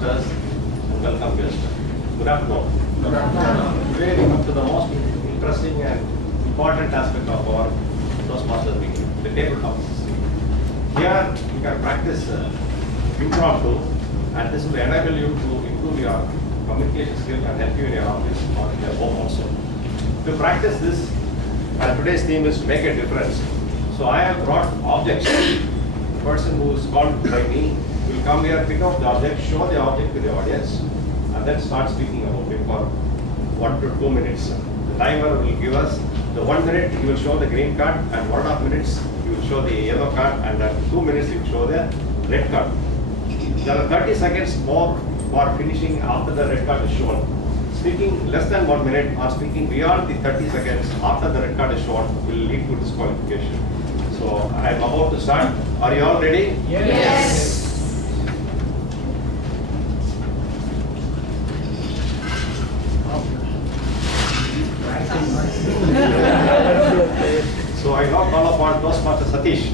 Toastmasters and welcome guests. Good afternoon. Good afternoon. Today we come to the most interesting and important aspect of our Toastmasters meeting, the tabletop. Here you can practice impromptu, and this will enable you to improve your communication skill and help you in your office or in your home also. To practice this, today's theme is to make a difference. So I have brought objects. The person who is called by me will come here, pick up the object, show the object to the audience, and then start speaking about it for 1 to 2 minutes. The timer will give us the 1 minute, he will show the green card, and 1.5 minutes, he will show the yellow card, and then 2 minutes, he will show the red card. There are 30 seconds more for finishing after the red card is shown. Speaking less than 1 minute or speaking beyond the 30 seconds after the red card is shown will lead to disqualification. So I am about to start. Are you all ready? Yes. So I now call upon Toastmaster Satish.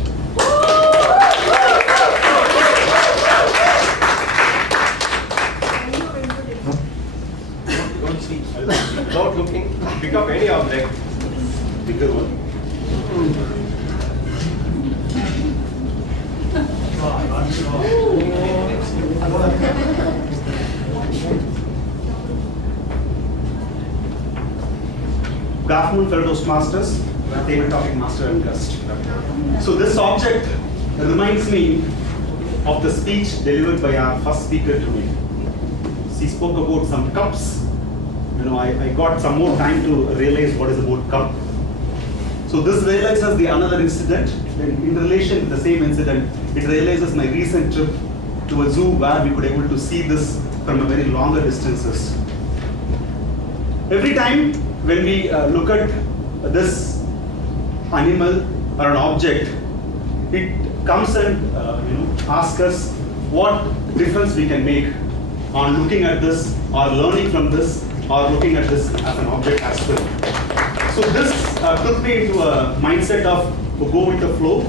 Without looking, pick up any object, bigger one. Good afternoon, fellow Toastmasters, tabletop master and guest. So this object reminds me of the speech delivered by our first speaker today. She spoke about some cups. I got some more time to realize what is about cup. So this realizes the another incident. In relation to the same incident, it realizes my recent trip to a zoo where we could able to see this from a very longer distances. Every time when we look at this animal or an object, it comes and asks us what difference we can make on looking at this or learning from this or looking at this as an object as well. So this took me into a mindset of go with the flow,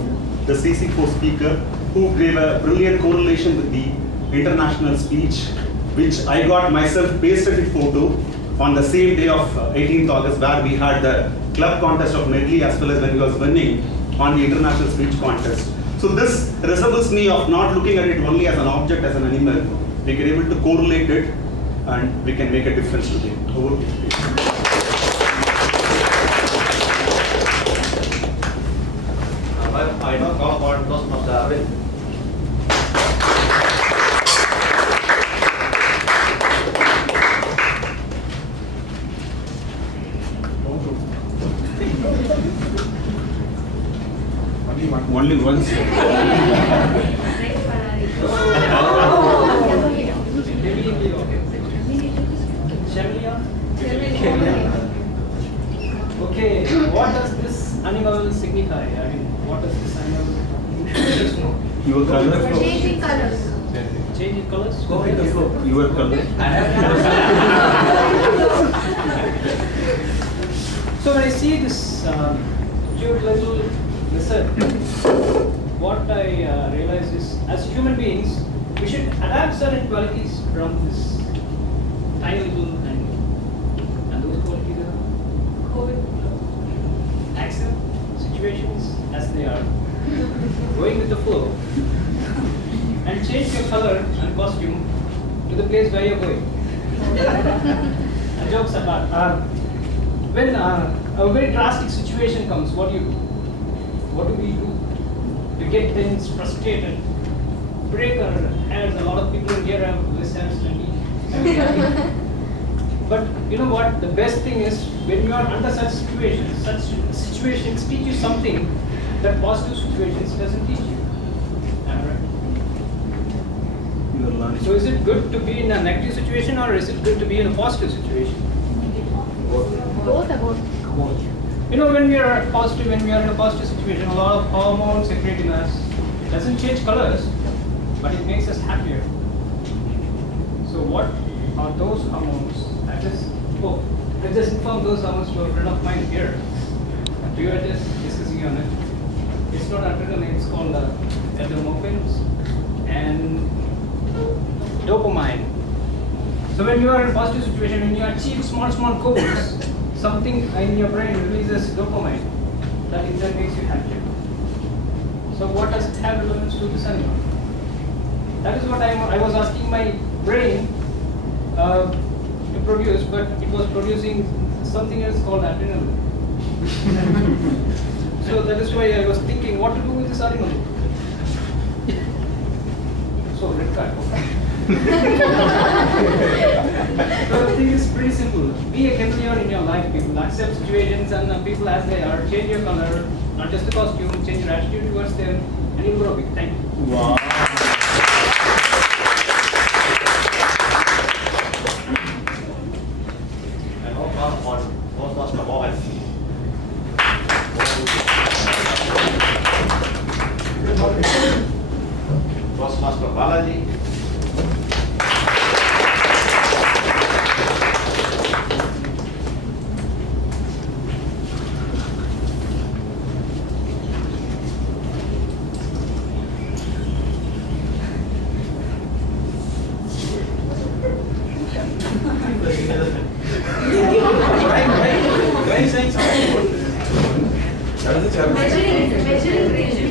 the CC4 speaker who gave a brilliant correlation with the international speech, which I got myself pasted in photo on the same day of 18th August where we had the club contest of Medley as well as when he was winning on the international speech contest. So this resembles me of not looking at it only as an object, as an animal. We can able to correlate it and we can make a difference today. Over to you. I now call upon Toastmaster Arvind. Only once. Okay, what does this animal signify? I mean, what does this animal Your color? Changing colors. change colors? Go with the flow. Your color? So when I see this cute little lizard, what I realize is, as human beings, we should adapt certain qualities from this tiny little animal. And those qualities are accept situations as they are, going with the flow, and change your color and costume to the place where you're going. And jokes apart, when a very drastic situation comes, what do you do? What do we do? We get things frustrated, break our hairs. A lot of people in here have less hairs than me. But you know what? The best thing is when you are under such situations teach you something that positive situations doesn't teach you. Am I right? You are learning. So is it good to be in a negative situation or is it good to be in a positive situation? Both are both. You know, when we are positive, when we are in a positive situation, a lot of hormones secrete in us. It doesn't change colors, but it makes us happier. So what are those hormones? Let's just inform those hormones to a friend of mine here. We are just discussing on it. It's not adrenaline, it's called endorphins. And dopamine. So when you are in a positive situation, when you achieve small goals, something in your brain releases dopamine. That in turn makes you happier. So what does it have relevance to this animal? That is what I was asking my brain to produce, but it was producing something else called adrenaline. So that is why I was thinking what to do with this animal. So red card. So the thing is pretty simple. Be a chameleon in your life, people. Accept situations and people as they are. Change your color, not just the costume. Change your attitude towards them, and you'll grow big. Thank you. Wow. And now pass on Toastmaster Mohan. Toastmaster Balaji.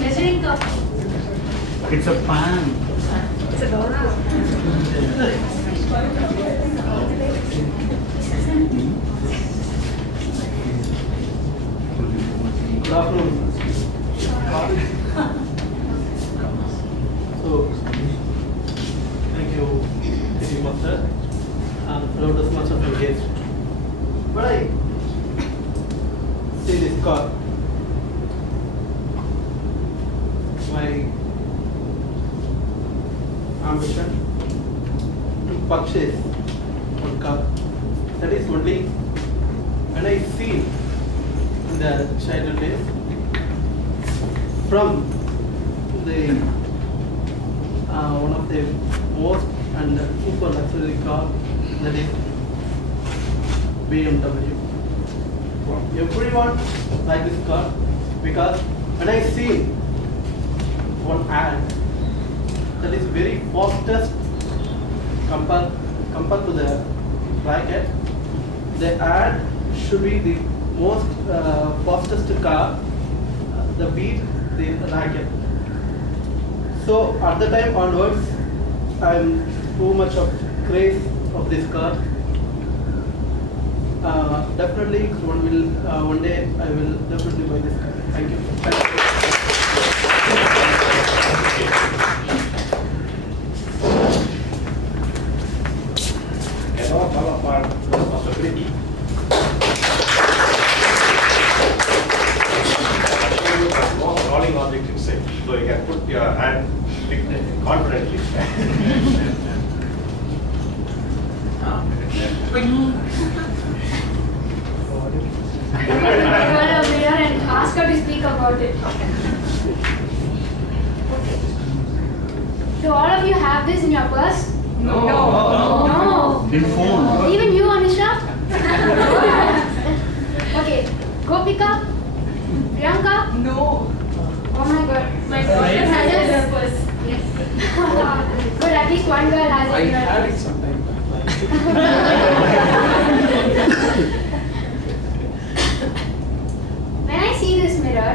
Measuring cup. It's a pan. It's a donut. Good afternoon. So, thank you, City Master, and fellow Toastmasters and guests. When I see this car, my ambition to purchase one car. That is only when I see in the childhood days from the one of the most and super luxury car, that is BMW. Everyone like this car because when I see one ad that is very fastest compared to the bracket, the ad should be the most fastest car, the beat the racket. So at the time onwards, I'm too much of craze of this car. Definitely one day I will definitely buy this car. Thank you. And now call upon Toastmaster Vicky. Most rolling object inside, so you can put your hand confidently. Mirror and ask her to speak about it. Do all of you have this in your purse? No. In phone. Even you, Anisha? Okay. Gopika? Priyanka? No. Oh my god. My daughter has it in her purse. But at least one girl has I it in her had it purse. sometime back. When I see this mirror,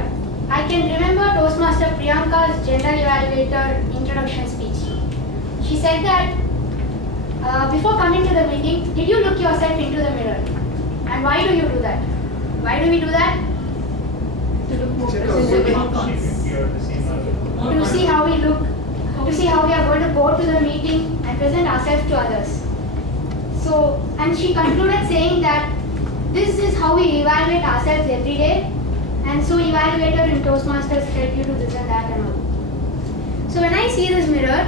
I can remember Toastmaster Priyanka's gender evaluator introduction speech. She said that before coming to the meeting, did you look yourself into the mirror? And why do you do that? Why do we do that? To look more presentable. To see how we look, to see how we are going to go to the meeting and present ourselves to others. So, and she concluded saying that this is how we evaluate ourselves every day, and so evaluator in Toastmasters help you to this and that and all. So when I see this mirror,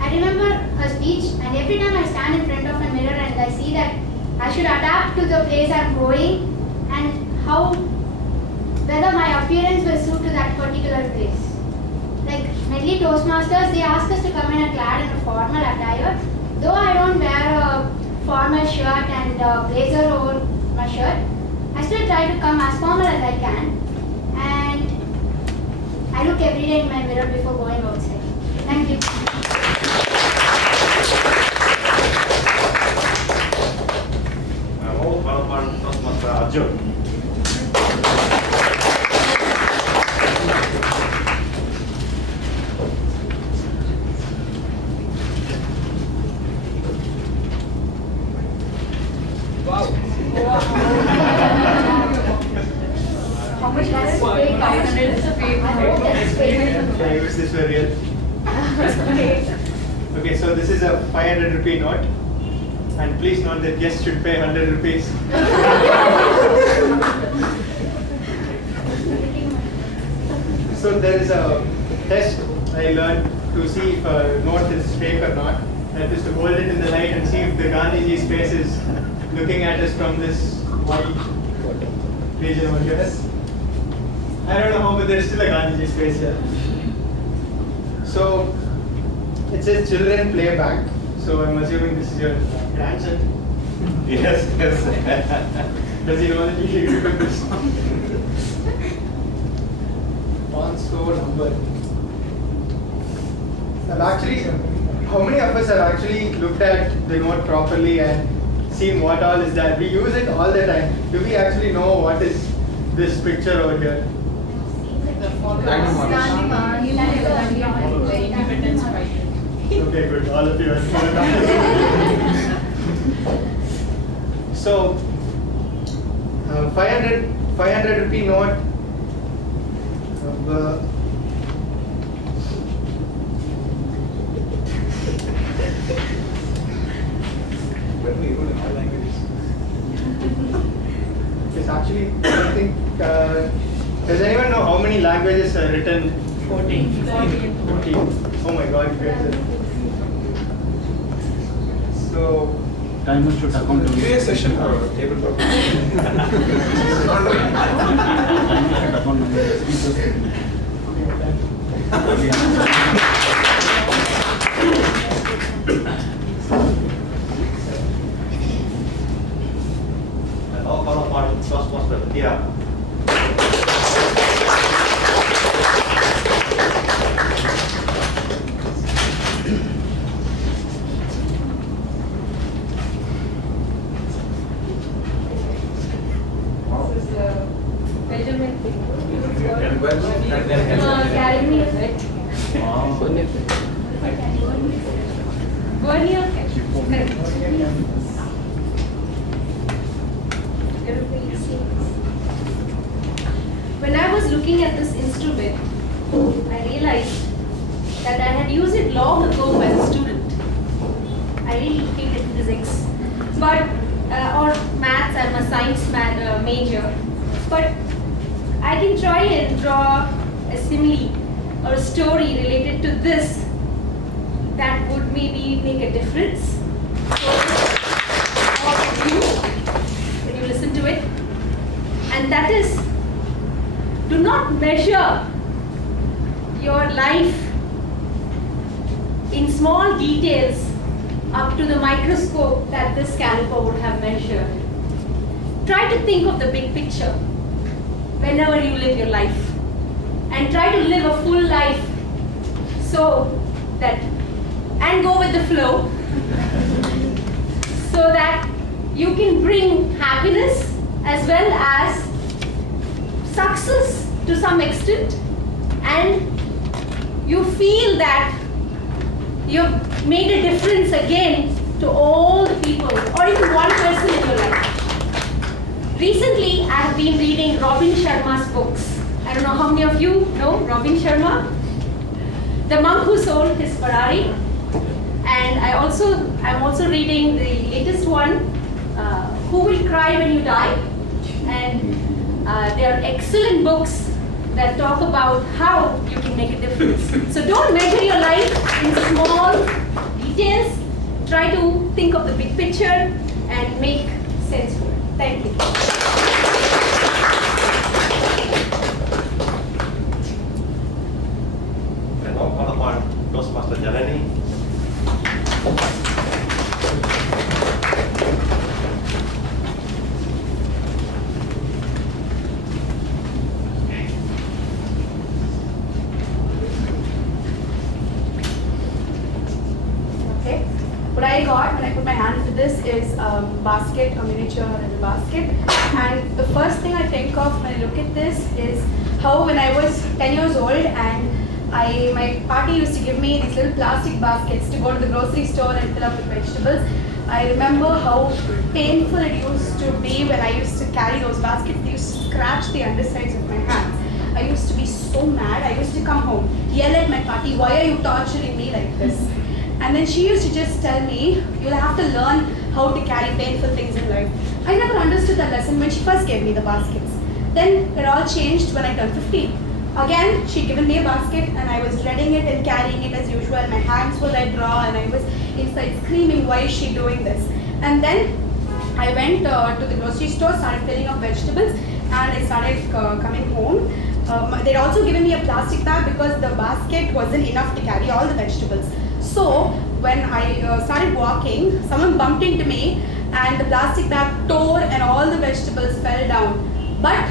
I remember her speech, and every time I stand in front of a mirror and I see that I should adapt to the place I'm going and how, whether my appearance will suit to that particular place. Like Medley Toastmasters, they ask us to come in clad in a formal attire. Though I don't wear a formal shirt and a blazer over my shirt, I still try to come as formal as I can. And I look every day in my mirror before going outside. Thank you. hope that's fake. I wish this were real. Okay, so this is a 500 rupee note. And please note that guests should pay 100 rupees. So there is a test I learned to see if a note is fake or not. That is to hold it in the light and see if the Gandhiji's face is looking at us from this white region over here. I don't know how, but there's still a Gandhiji's face here. So it says children play back. So I'm assuming this is your grandson. Yes, yes. Does he know that you should this song? Console number. I've actually, how many of us have actually looked at the note properly and seen what all is that? We use it all the time. Do we actually know what is this picture over here? Independence fighter. Okay, good. All of you are So, 500 rupee note. It's actually, I think, does anyone know how many languages are written? 14. 14. Oh my god, you guys are. So, Timer should account to Give me a session for tabletop. all call upon Toastmaster Vidya. Measurement thing. Carry me a bit. Vernier. Correct. When I was looking at this instrument, I realized that I had used it long ago as a student. I really hated physics, but or maths. I'm a science major, but I can try and draw a simile or a story related to this that would maybe make a difference. So, all of you, when you listen to it, and that is, do not measure your life in small details up to the microscope that this caliper would have measured. Try to think of the big picture whenever you live your life, and try to live a full life so that, and go with the flow, so that you can bring happiness as well as success to some extent, and you feel that you've made a difference again to all the people or even one person in your life. Recently, I have been reading Robin Sharma's books. I don't know how many of you know Robin Sharma? The Monk Who Sold His Ferrari. And I'm also reading the latest one, Who Will Cry When You Die? And they are excellent books that talk about how you can make a difference. So don't measure your life in small details. Try to think of the big picture and make sense for it. Thank you. And now call upon Toastmaster Janani. Okay. What I got when I put my hand into this is basket, a miniature and a basket. And the first thing I think of when I look at this is how when I was 10 years old and my party used to give me these little plastic baskets to go to the grocery store and fill up with vegetables. I remember how painful it used to be when I used to carry those baskets. They used to scratch the undersides of my hands. I used to be so mad. I used to come home, yell at my party, why are you torturing me like this? And then she used to just tell me, you'll have to learn how to carry painful things in life. I never understood that lesson when she first gave me the baskets. Then it all changed when I turned 15. Again, she'd given me a basket and I was dreading it and carrying it as usual. My hands were red raw and I was inside screaming, why is she doing this? And then I went to the grocery store, started filling up vegetables, and I started coming home. They'd also given me a plastic bag because the basket wasn't enough to carry all the vegetables. So when I started walking, someone bumped into me and the plastic bag tore and all the vegetables fell down. But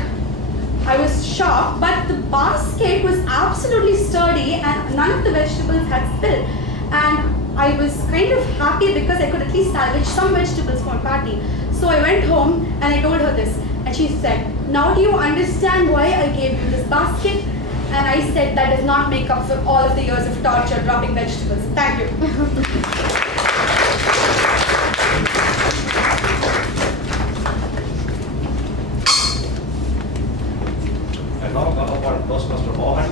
I was shocked, but the basket was absolutely sturdy and none of the vegetables had spilled. And I was kind of happy because I could at least salvage some vegetables for my party. So I went home and I told her this. And she said, now do you understand why I gave you this basket? And I said, that does not make up for all of the years of torture dropping vegetables. Thank you. And now call upon Toastmaster Mohan.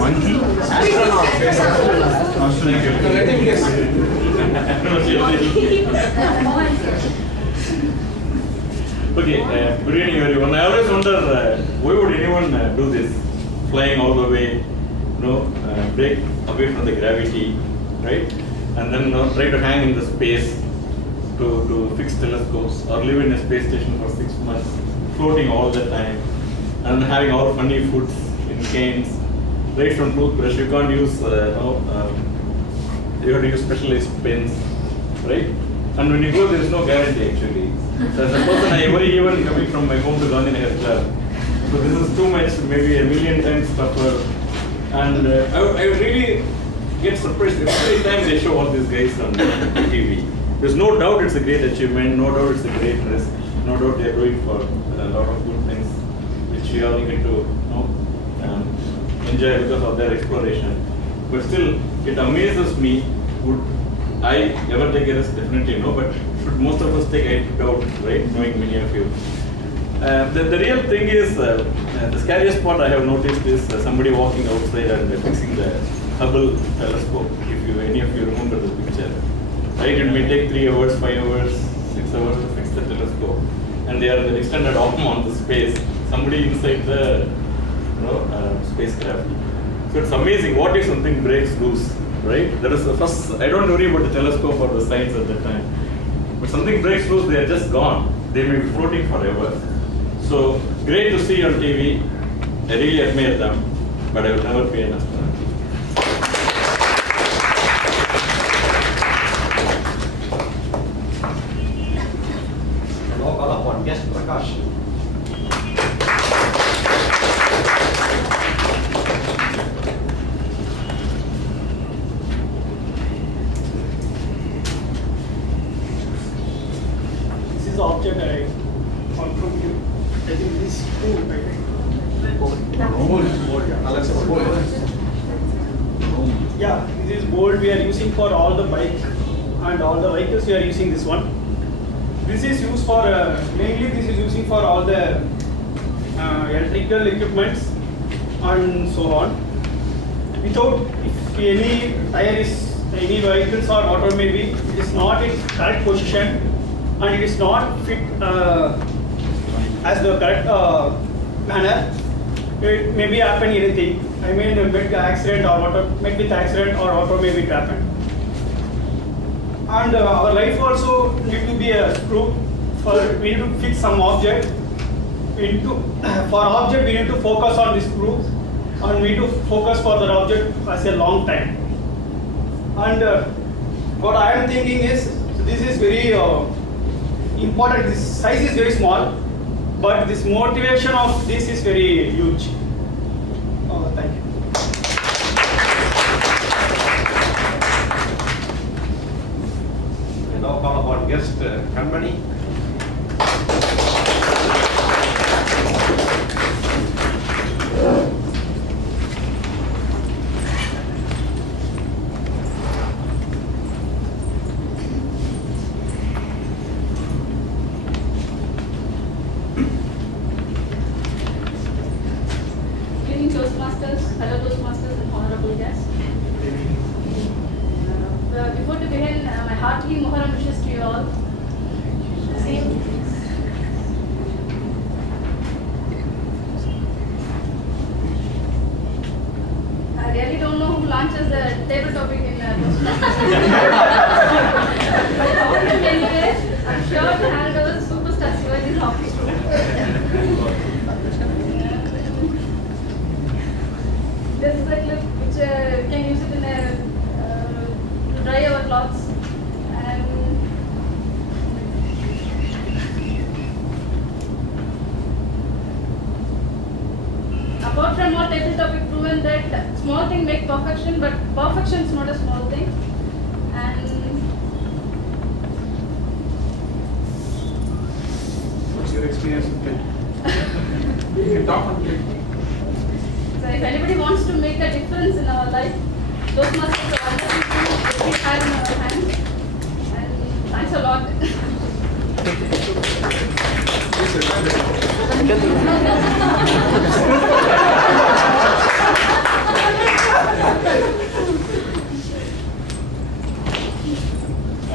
Monkey? Okay, good evening everyone. I always wonder why would anyone do this? Flying all the way, break away from the gravity, right? And then try to hang in the space to fix telescopes or live in a space station for 6 months, floating all the time, and having all funny foods in canes, right from toothbrush. You can't use, you have to use specialized pens, right? And when you go, there is no guarantee actually. So as a person, I worry even coming from my home to Gandhinagar Club. So this is too much, maybe a million times tougher. And I really get surprised every time they show all these guys on TV. There's no doubt it's a great achievement, no doubt it's a great risk, no doubt they're going for a lot of good things, which we all get to enjoy because of their exploration. But still, it amazes me. Would I ever take a risk? Definitely no, but should most of us take a doubt, right? Knowing many of you. The real thing is, the scariest part I have noticed is somebody walking outside and fixing the Hubble telescope. If any of you remember the picture, right? It may take 3 hours, 5 hours, 6 hours to fix the telescope, and they are the extended arm on the space. Somebody inside the spacecraft. So it's amazing. What if something breaks loose, right? That is the first. I don't worry about the telescope or the science at that time. But something breaks loose, they are just gone. They may be floating forever. So great to see on TV. I really admire them, but I will never be an astronaut. And now call upon guest Prakash. The object I want from you. I think this is cool, I think. Yeah, this is board we are using for all the bike and all the vehicles we are using this one. This is used for, mainly this is using for all the electrical equipments and so on. Without, if any tire is, any vehicles or whatever may be, it is not in correct position, and it is not fit as the correct manner, it may be happen anything. I mean, met accident or whatever, met with accident or whatever may be happen. And our life also need to be a screw. We need to fix some object. We need to, for object we need to focus on this screw, and we need to focus for that object as a long time. And what I am thinking is, so this is very important. This size is very small, but this motivation of this is very huge. Thank you. And now call upon guest Kanmani. you all. See you. I really don't know who launches the table topic in anyway, I'm sure to hand over the superstar Shivaji's office. This is a clip which we can use it in to dry our clothes. And apart from what table topic proven that small thing make perfection, but perfection is not a small thing. And What's your experience with it? You can talk on it. so if anybody wants to make a difference in our life, those must be the wonderful things that we have in our hands. And thanks a lot.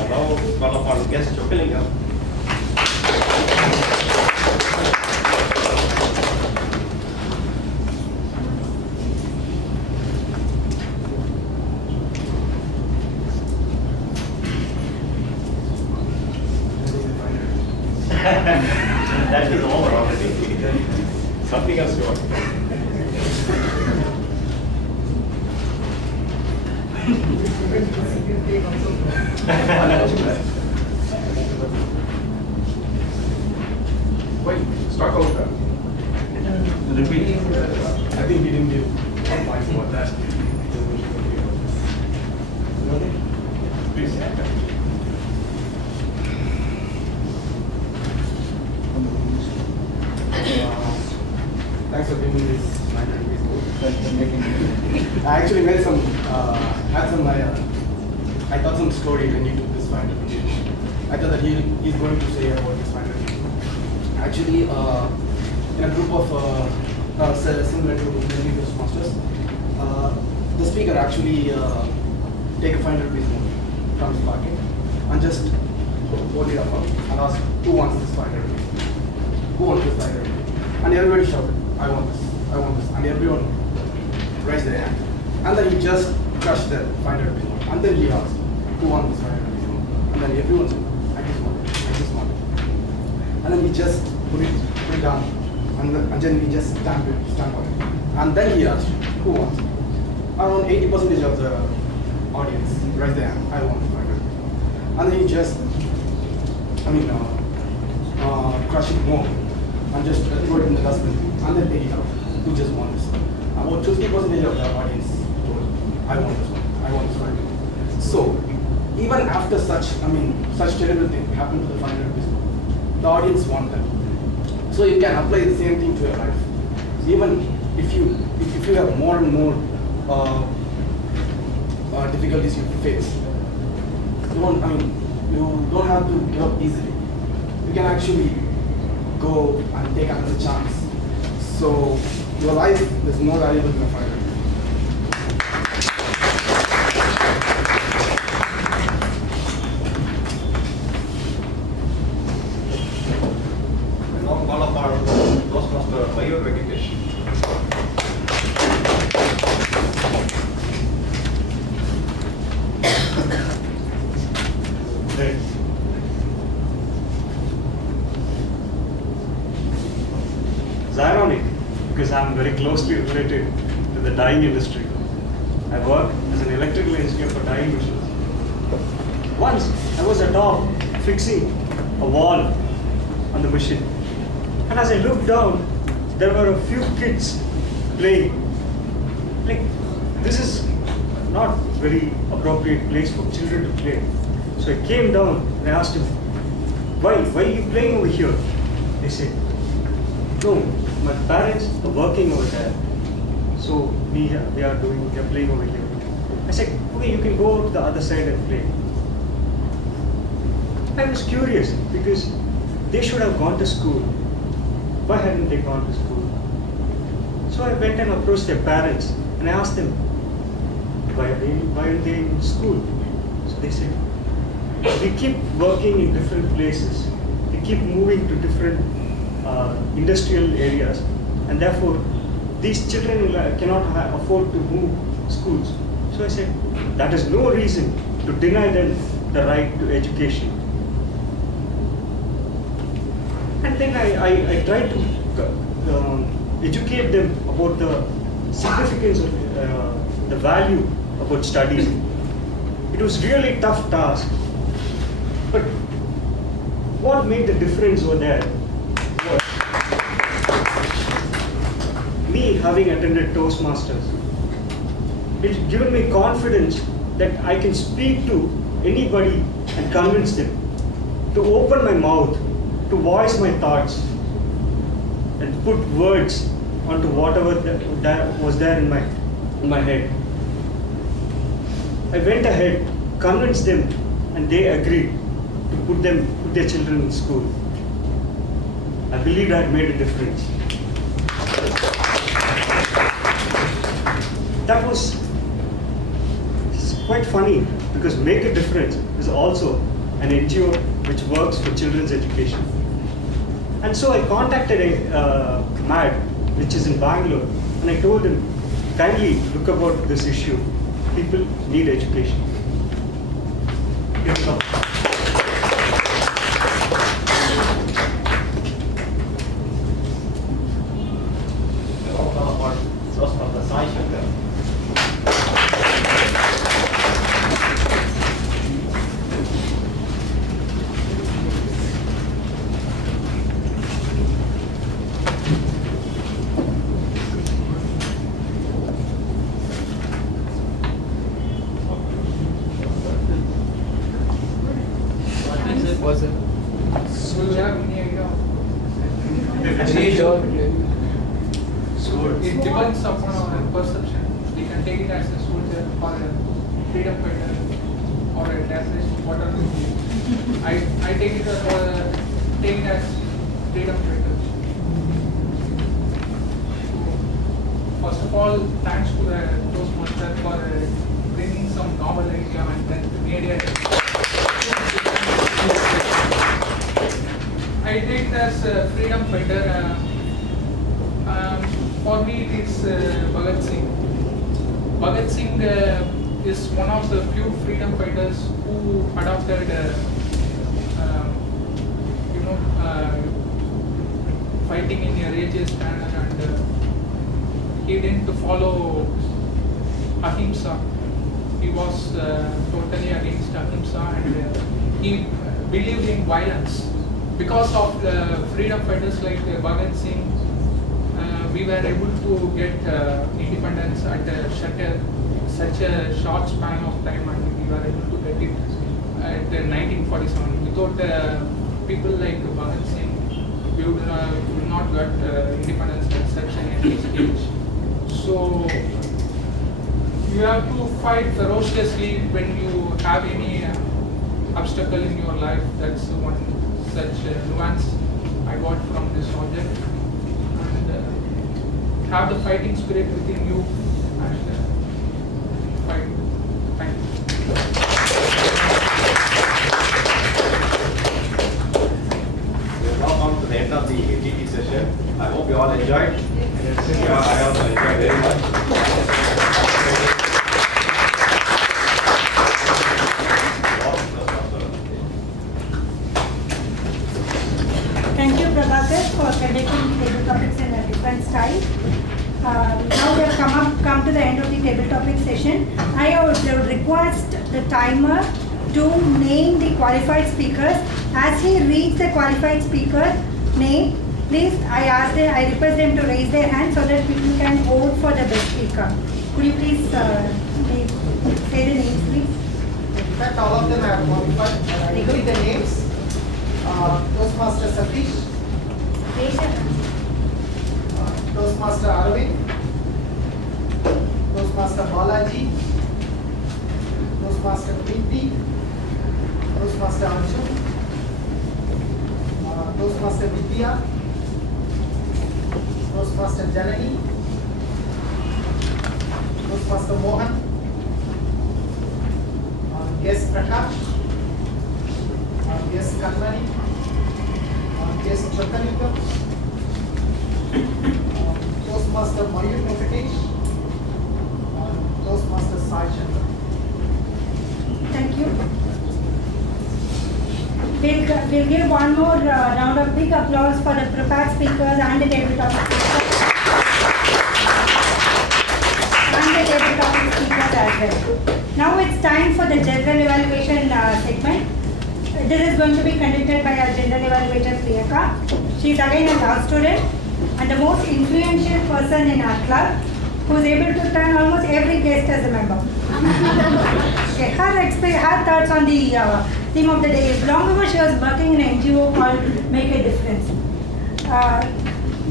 Now, call upon guest Chokalingam. That is over already. Something else you want. Wait, start over. Repeat. I think he didn't give points for that. Please. Thanks for giving me this minor I actually made some, had some, I thought some story when he took this final review. I thought that he's going to say about this final review. Actually, in a group of similar to Medley Masters, the speaker actually take a final review from his pocket and just hold it up and ask who wants this final review? Who wants this final review? And everybody shouted, I want this, I want this. And everyone raised their hand. And then he just crushed the final review. And then he asked, who wants this final review? And then everyone said, I just want it, I just want it. And then he just put it down. And then he just stamped on it. And then he asked, who wants it? Around 80% of the audience raised their hand, I want the final review. And then he just, crush it more. And just throw it in the dustbin and then take it out. Who just want this? About 50% of the audience told, I want this one, I want this one. So, even after such terrible thing happened to the final episode, the audience want them. So you can apply the same thing to your life. So even if you have more and more difficulties you face, you don't have to give up easily. You can actually go and take another chance. So your life is more valuable than a final. All of our Toastmaster Mayur Venkatesh. It's ironic because I'm very closely related to the dyeing industry. I work as an electrical engineer for dyeing machines. Once I was at home fixing a wall on the machine, and as I looked down, there were a few kids playing. Like, this is not very appropriate place for children to play. So I came down and I asked him, why are you playing over here? They said, no, my parents are working over there. So we are playing over here. I said, okay, you can go to the other side and play. I was curious because they should have gone to school. Why hadn't they gone to school? So I went and approached their parents and I asked them, why aren't they in school? So they said, we keep working in different places. We keep moving to different industrial areas, and therefore these children cannot afford to move schools. So I said, that is no reason to deny them the right to education. And then I tried to educate them about the significance of the value about studies. It was really tough task, but what made the difference over there was me having attended Toastmasters. It's given me confidence that I can speak to anybody and convince them, to open my mouth, to voice my thoughts, and put words onto whatever that was there in my head. I went ahead, convinced them, and they agreed to put their children in school. I believed I had made a difference. That was quite funny, because Make a Difference is also an NGO which works for children's education. And so I contacted MAD, which is in Bangalore, and I told him, kindly look about this issue. People need education. Yes, sir. Was it? It depends upon our perception. We can take it as a soldier or a freedom fighter or a terrorist, whatever. I take it as freedom fighter. First of all, thanks to the Toastmaster for bringing some novel idea and then made it. I take it as a freedom fighter. For me, it is Bhagat Singh. Bhagat Singh is one of the few freedom fighters who adopted, fighting in a religious manner, and he didn't follow ahimsa. He was totally against ahimsa, and he believed in violence. Because of the freedom fighters like Bhagat Singh, we were able to get independence at such a short span of time, and we were able to get it at 1947. Without people like Bhagat Singh, we would not get independence at such an early stage. So you have to fight ferociously when you have any obstacle in your life. That's one such nuance I got from this project. Have the fighting spirit within you and fight. Thank you. We have now come to the end of the TT session. I hope you all enjoyed. Yes. Yeah, I also enjoyed very much. Thank you, Prabhakar, for conducting table topics in a different style. Now we have come to the end of the table topic session. I would request the timer to name the qualified speakers. As he reads the qualified speaker name, please, I request them to raise their hand so that people can vote for the best speaker. Could you please say the names, please? In fact, all of them are qualified. I will read the names. Toastmaster Satish, Toastmaster Arvind, Toastmaster Balaji, Toastmaster Preeti, Toastmaster Anju, Toastmaster Vidya, Toastmaster Janani, Toastmaster Mohan, Guest Prakash, S. Kanmani, S. Chakkanikam, Toastmaster Mayur Venkatesh, Toastmaster Sai Chandra. Thank you. We'll give one more round of big applause for the prepared speakers and the tabletop speakers. As well. Now it's time for the general evaluation segment. This is going to be conducted by our general evaluator Priyaka. She is again a law student and the most influential person in our club who is able to turn almost every guest as a member. Okay, her thoughts on the theme of the day is long ago she was working in an NGO called Make a Difference.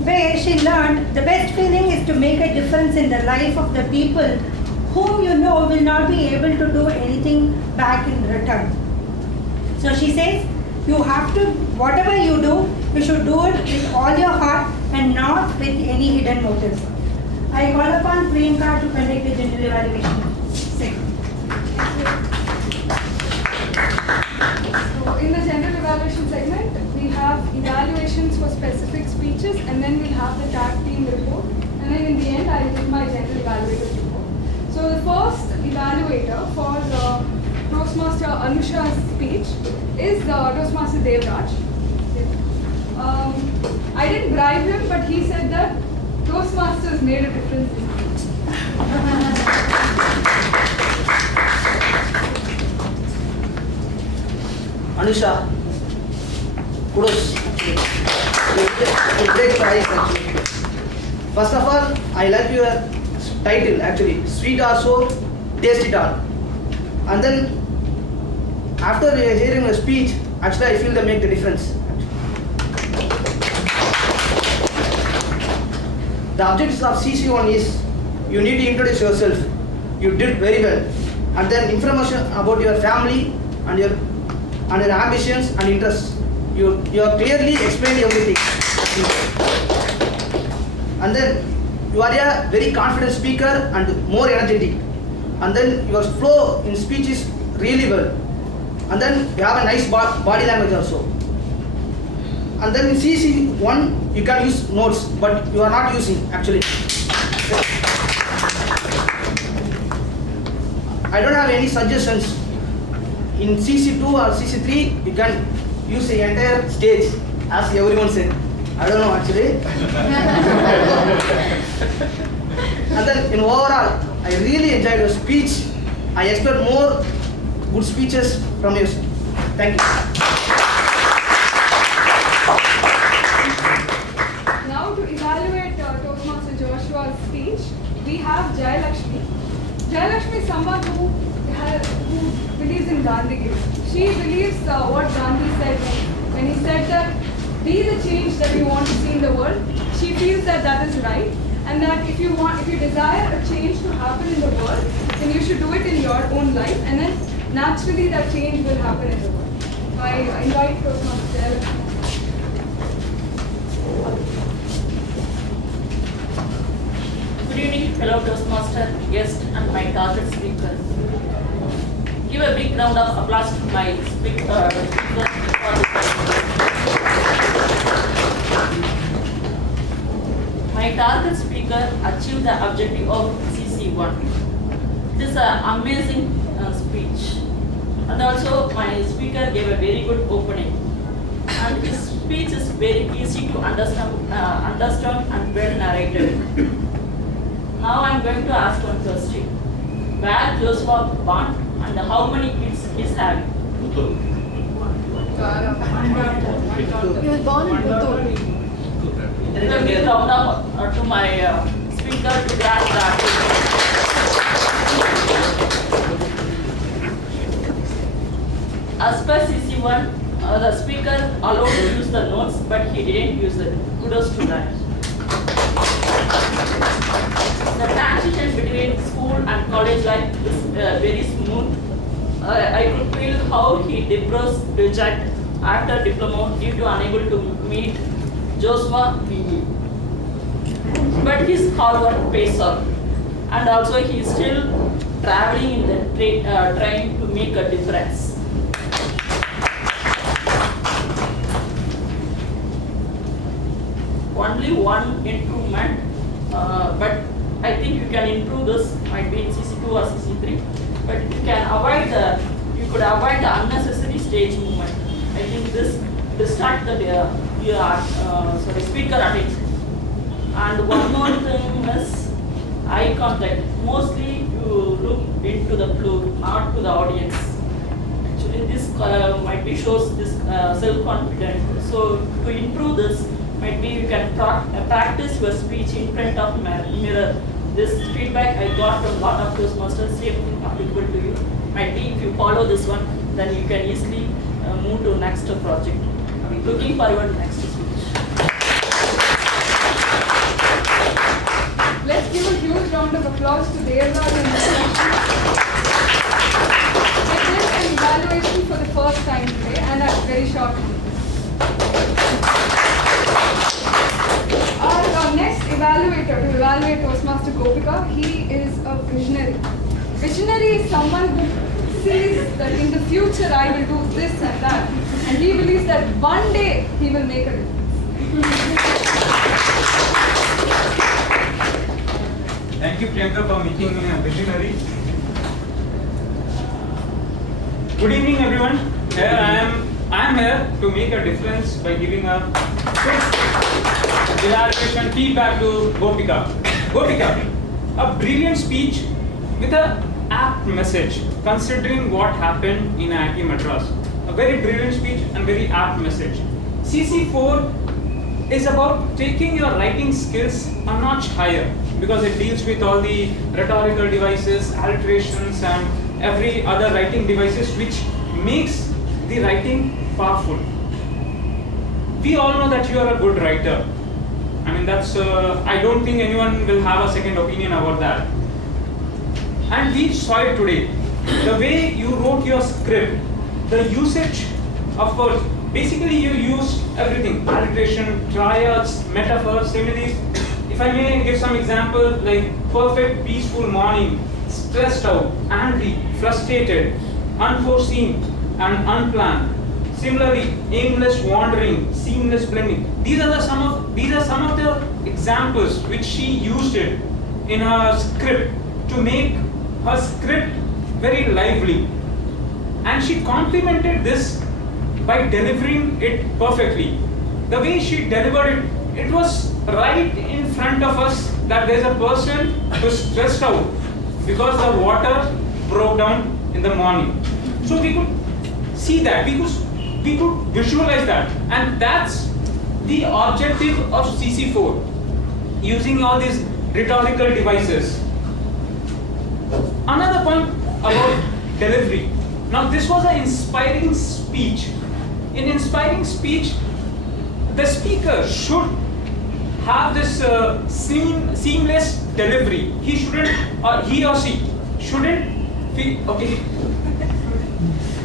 Where she learned the best feeling is to make a difference in the life of the people whom you know will not be able to do anything back in return. So she says, you have to, whatever you do, you should do it with all your heart and not with any hidden motives. I call upon Priyanka to conduct the general evaluation segment. So in the general evaluation segment, we have evaluations for specific speeches, and then we'll have the tag team report, and then in the end I'll give my general evaluator's report. So the first evaluator for Toastmaster Anusha's speech is Toastmaster Devraj. I didn't bribe him, but he said that Toastmasters made a difference in speech. Anusha, kudos. A great prize actually. First of all, I like your title actually, sweet or sour, taste it all. And then after hearing your speech, actually I feel they make the difference. The objectives of CC1 is you need to introduce yourself. You did very well. And then information about your family and your ambitions and interests. You have clearly explained everything. And then you are a very confident speaker and more energetic. And then your flow in speech is really well. And then you have a nice body language also. And then in CC1 you can use notes, but you are not using actually. I don't have any suggestions. In CC2 or CC3 you can use the entire stage as everyone said. I don't know actually. And then in overall, I really enjoyed your speech. I expect more good speeches from you. Thank you. Now to evaluate Toastmaster Joshua's speech, we have Jai Lakshmi. Jai Lakshmi is someone who believes in Gandhi. She believes what Gandhi said when he said that be the change that you want to see in the world. She feels that that is right, and that if you desire a change to happen in the world, then you should do it in your own life, and then naturally that change will happen in the world. So I invite Toastmaster Jai Lakshmi. Good evening, fellow Toastmaster, guest, and my target speaker. Give a big round of applause to my speaker. My target speaker achieved the objective of CC1. It is an amazing speech. And also my speaker gave a very good opening. And his speech is very easy to understand and well narrated. Now I am going to ask one question. Where Joshua born and how many kids he is having? He was born in Puttur. There is a big round up to my speaker to grasp that. As per CC1, the speaker allowed to use the notes, but he didn't use it. Kudos to that. The transition between school and college life is very smooth. I could feel how he depressed reject after diploma due to unable to meet Joshua PE. But his hard work pays off. And also he is still traveling in the train to make a difference. only one improvement, but I think you can improve this, might be in CC2 or CC3, but you could avoid the unnecessary stage movement. I think this distract the speaker attention. And one more thing is eye contact. Mostly you look into the floor, not to the audience. Actually, this might be shows this self-confidence. So to improve this, might be you can practice your speech in front of mirror. This feedback I got from a lot of Toastmasters, same applicable to you. Might be if you follow this one, then you can easily move to next project. Looking forward to next speech. Let's give a huge round of applause to Devraj and They did an evaluation for the first time today and at very short notice. Our next evaluator to evaluate Toastmaster Gopika, he is a visionary. Visionary is someone who sees that in the future I will do this and that, and he believes that one day he will make a difference. Thank you, Priyanka, for making me a visionary. Good evening, everyone. Here I am here to make a difference by giving a quick evaluation feedback to Gopika. Gopika, a brilliant speech with an apt message, considering what happened in IIT Madras. A very brilliant speech and very apt message. CC4 is about taking your writing skills a notch higher, because it deals with all the rhetorical devices, alterations, and every other writing devices which makes the writing powerful. We all know that you are a good writer. I mean, that's, I don't think anyone will have a second opinion about that. And we saw it today. The way you wrote your script, the usage of words, basically you used everything, alliteration, triads, metaphors, similes. If I may give some example, like perfect peaceful morning, stressed out, angry, frustrated, unforeseen, and unplanned. Similarly, aimless wandering, seamless blending. These are some of the examples which she used it in her script to make her script very lively. And she complemented this by delivering it perfectly. The way she delivered it, it was right in front of us that there's a person who's stressed out because the water broke down in the morning. So we could see that, we could visualize that, and that's the objective of CC4, using all these rhetorical devices. Another point about delivery. Now this was an inspiring speech. In inspiring speech, the speaker should have this seamless delivery. He shouldn't, or he or she shouldn't feel, okay.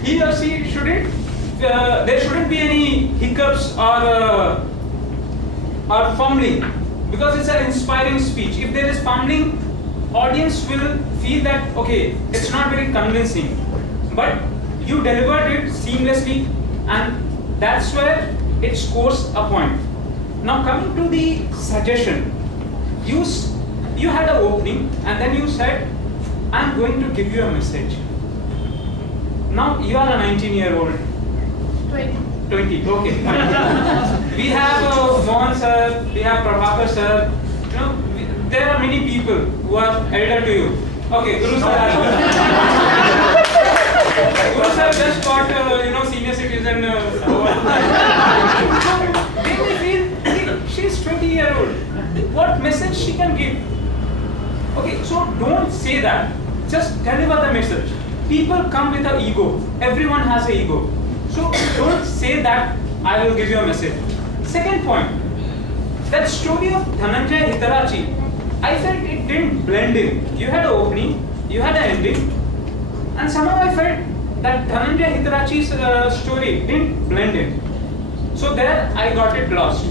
He or she shouldn't, there shouldn't be any hiccups or fumbling, because it's an inspiring speech. If there is fumbling, audience will feel that, okay, it's not very convincing. But you delivered it seamlessly, and that's where it scores a point. Now coming to the suggestion, you had an opening and then you said, I'm going to give you a message. Now you are a 19-year-old. 20. 20, okay. We have Mohan sir, we have Prabhakar sir. You know, there are many people who are elder to you. Okay, Guru sir. Guru sir just got senior citizen award. They may feel, she's 20-year-old. What message she can give? Okay, so don't say that. Just deliver the message. People come with an ego. Everyone has an ego. So don't say that I will give you a message. Second point, that story of Dhananjay Hitarachi, I felt it didn't blend in. You had an opening, you had an ending, and somehow I felt that Dhananjay Hitarachi's story didn't blend in. So there I got it lost.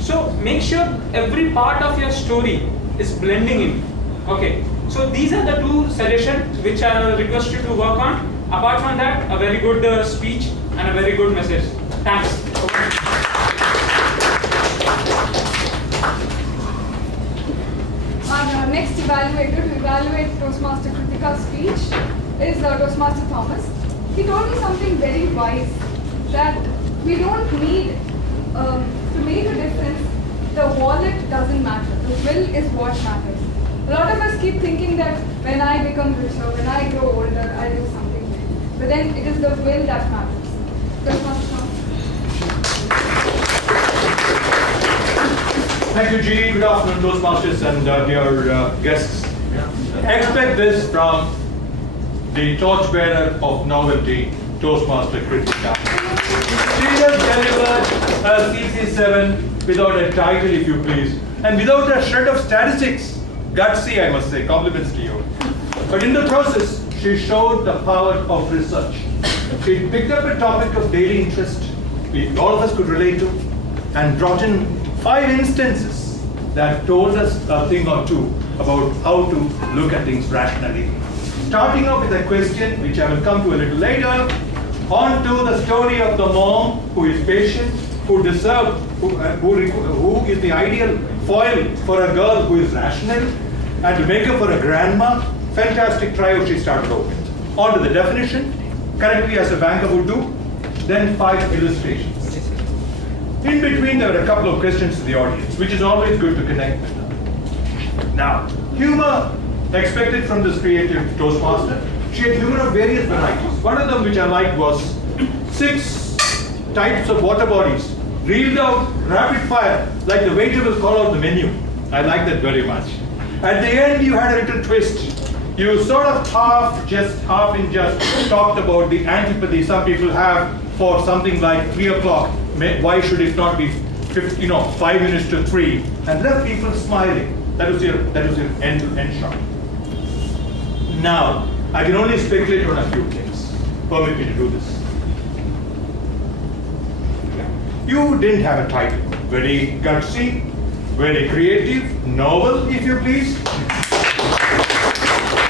So make sure every part of your story is blending in. Okay, so these are the two suggestions which I will request you to work on. Apart from that, a very good speech and a very good message. Thanks. our next evaluator to evaluate Toastmaster Kritika's speech is Toastmaster Thomas. He told me something very wise, that we don't need to make a difference. The wallet doesn't matter. The will is what matters. A lot of us keep thinking that when I become richer, when I grow older, I'll do something big. But then it is the will that matters. Toastmaster Thomas. Thank you, G. Good afternoon, Toastmasters and dear guests. Expect this from the torchbearer of novelty, Toastmaster Kritika. She has delivered a CC7 without a title, if you please, and without a shred of statistics. Gutsy, I must say, compliments to you. But in the process, she showed the power of research. She picked up a topic of daily interest all of us could relate to, and brought in 5 instances that told us a thing or two about how to look at things rationally. Starting off with a question, which I will come to a little later, on to the story of the mom who is patient, who is the ideal foil for a girl who is rational, and to make up for a grandma. Fantastic trio she started off with. On to the definition, correctly as a banker would do, then 5 illustrations. In between, there were a couple of questions to the audience, which is always good to connect with them. Now, humor expected from this creative Toastmaster. She had humor of various varieties. One of them which I liked was 6 types of water bodies, reeled out rapid fire, like the waiter will call out the menu. I like that very much. At the end, you had a little twist. You sort of half in just talked about the antipathy some people have for something like 3 o'clock. Why should it not be 5 minutes to 3? And left people smiling. That was your end-to-end shot. Now, I can only speculate on a few things. Permit me to do this. You didn't have a title. Very gutsy, very creative, novel, if you please.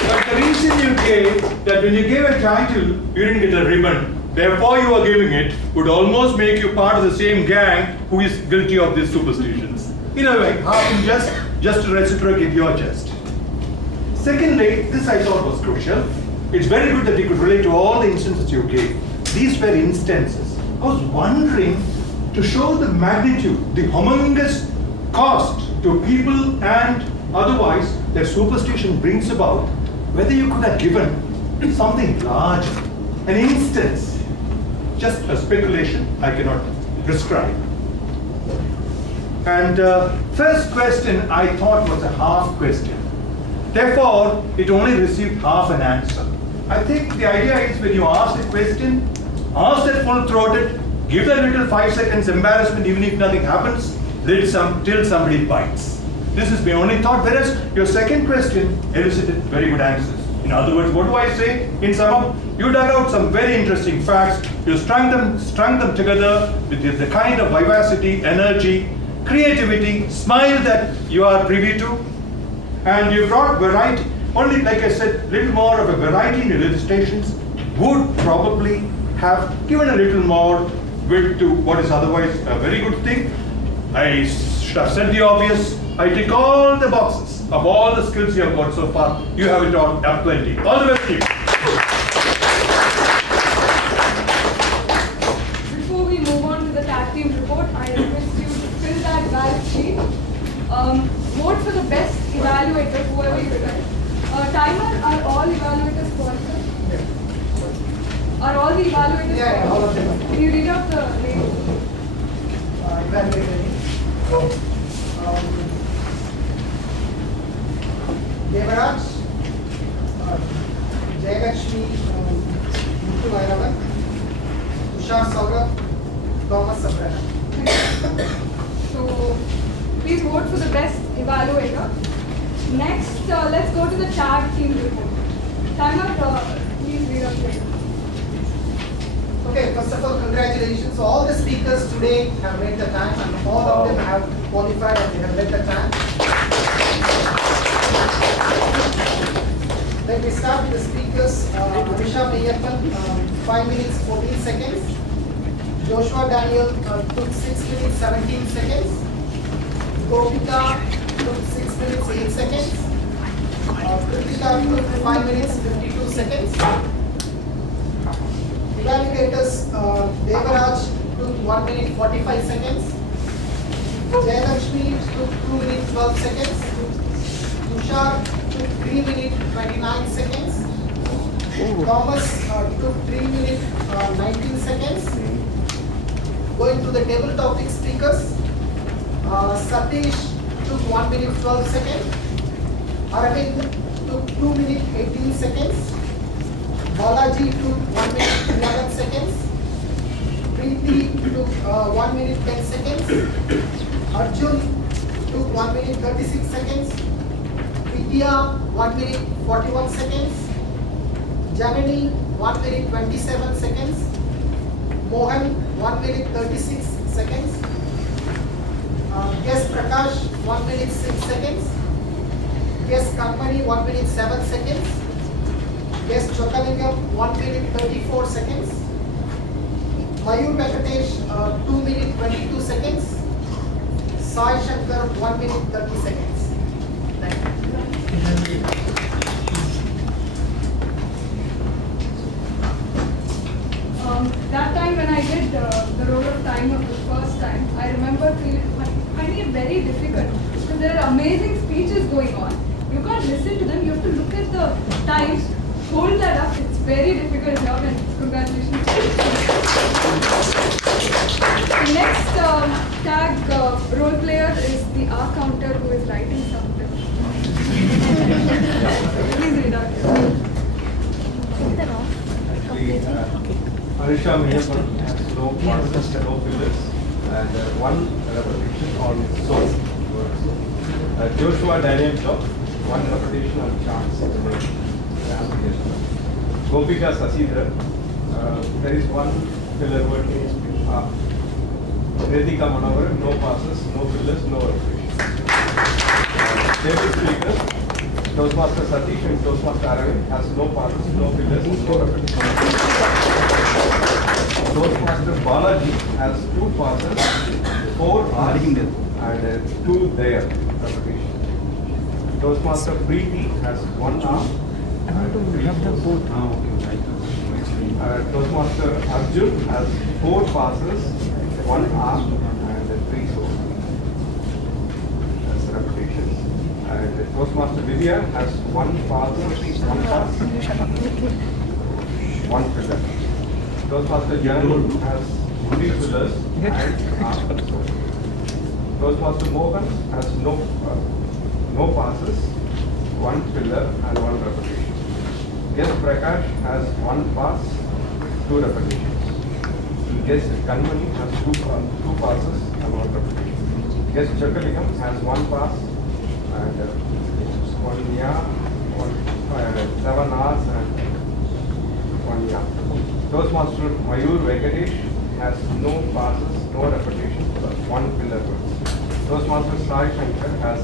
But the reason you gave, that when you gave a title, you didn't get a ribbon. Therefore, you are giving it would almost make you part of the same gang who is guilty of these superstitions. In a way, just to reciprocate your jest. Secondly, this I thought was crucial. It's very good that you could relate to all the instances you gave. These were instances. I was wondering, to show the magnitude, the humongous cost to people and otherwise that superstition brings about, whether you could have given something larger, an instance. Just a speculation I cannot prescribe. And first question I thought was a half question. Therefore, it only received half an answer. I think the idea is when you ask a question, ask it full-throated, give a little 5 seconds embarrassment even if nothing happens, till somebody bites. This is my only thought, whereas your second question elicited very good answers. In other words, what do I say? In sum up, you dug out some very interesting facts, you strung them together with the kind of vivacity, energy, creativity, smile that you are privy to, and you brought variety. Only, like I said, little more of a variety in your illustrations would probably have given a little more width to what is otherwise a very good thing. I should have said the obvious. I tick all the boxes of all the skills you have got so far. You have it all up plenty. All the best to you. Before we move on to the tag team report, I request you to fill that ballot sheet. Vote for the best evaluator, whoever you pick. Timer, are all evaluators qualified? Yeah. Are all the evaluators qualified? All of them. Can you read out the names? Evaluator. Devaraj, Jayalakshmi Muthu Vairavan, Tushar Saurabh, Thomas Sabrana. So, please vote for the best evaluator. Next, let's go to the tag team report. Timer, please read out the. Okay, first of all, congratulations. All the speakers today have made the time, and all of them have qualified and they have led the time. Let me start with the speakers. Amisha Mayappan, 5 minutes 14 seconds. Joshua Daniel took 6 minutes 17 seconds. Gopika took 6 minutes 8 seconds. Kritika took 5 minutes 52 seconds. Evaluators, Devaraj took 1 minute 45 seconds. Jayalakshmi took 2 minutes 12 seconds. Tushar took 3 minutes 29 seconds. Thomas took 3 minutes 19 seconds. Going to the table topic speakers, Satish took 1 minute 12 seconds. Aravind took 2 minutes 18 seconds. Balaji took 1 minute 11 seconds. Preeti took 1 minute 10 seconds. Arjun took 1 minute 36 seconds. Vidya 1 minute 41 seconds. Janani 1 minute 27 seconds. Mohan 1 minute 36 seconds. Guest Prakash 1 minute 6 seconds. Guest Kampani 1 minute 7 seconds. Guest Chokalingam 1 minute 34 seconds. Mayur Venkatesh 2 minute 22 seconds. Sai Shankar 1 minute 30 seconds. Thank you. That time when I did the role of timer the first time, I remember finding it very difficult because there are amazing speeches going on. You can't listen to them, you have to look at the times, hold that up. It's very difficult job and congratulations. The next tag role player is the R counter who is writing something. Please read out. Anusha Mayappan has no pauses, no fillers, and one repetition on soul. Joshua Daniel Job, one repetition on chance. Gopika Sasidhar, there is one filler word in speech. Vedika Manohar, no passes, no fillers, no repetitions. Table speakers, Toastmaster Satish and Toastmaster Aravind has no passes, no fillers, no repetitions. Toastmaster Balaji has 2 passes, 4 R's and 2 there repetition. Toastmaster Preeti has 1 R and 3 fours. Toastmaster Arjun has 4 passes, 1 R and 3 soles. That's repetition. And Toastmaster Vidya has 1 pass, 1 pass, 1 filler. Toastmaster Janani has 3 fillers and half soles. Toastmaster Mohan has no passes, 1 filler and 1 repetition. Guest Prakash has 1 pass, 2 repetitions. Guest Kanmani has 2 passes and 1 repetition. Guest Chakalingam has 1 pass and 1 ya, 7 R's and 1 ya. Toastmaster Mayur Venkatesh has no passes, no repetitions, but 1 filler words. Toastmaster Sai Shankar has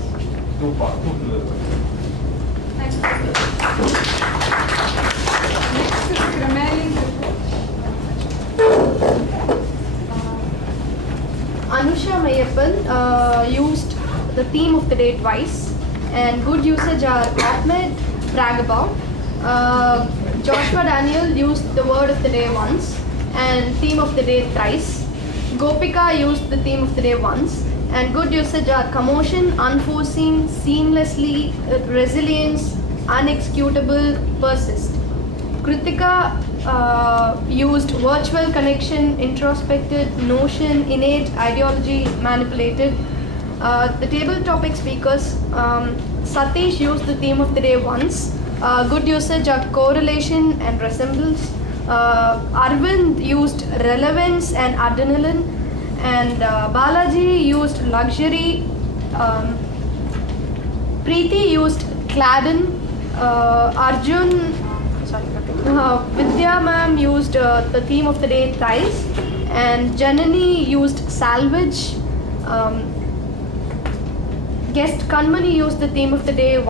2 filler words. Thank you. Next is grammarian report. Anusha Mayappan used the theme of the day twice, and good usage are Ahmed, brag about. Joshua Daniel used the word of the day once and theme of the day thrice. Gopika used the theme of the day once, and good usage are commotion, unforeseen, seamlessly, resilience, unexecutable, persist. Kritika used virtual connection, introspected, notion, innate, ideology, manipulated. The table topic speakers, Satish used the theme of the day once. Good usage are correlation and resemblance. Arvind used relevance and adrenaline, and Balaji used luxury. Preeti used Cladden. Vidya ma'am used the theme of the day thrice, and Janani used salvage. Guest Kanmani used the theme of the day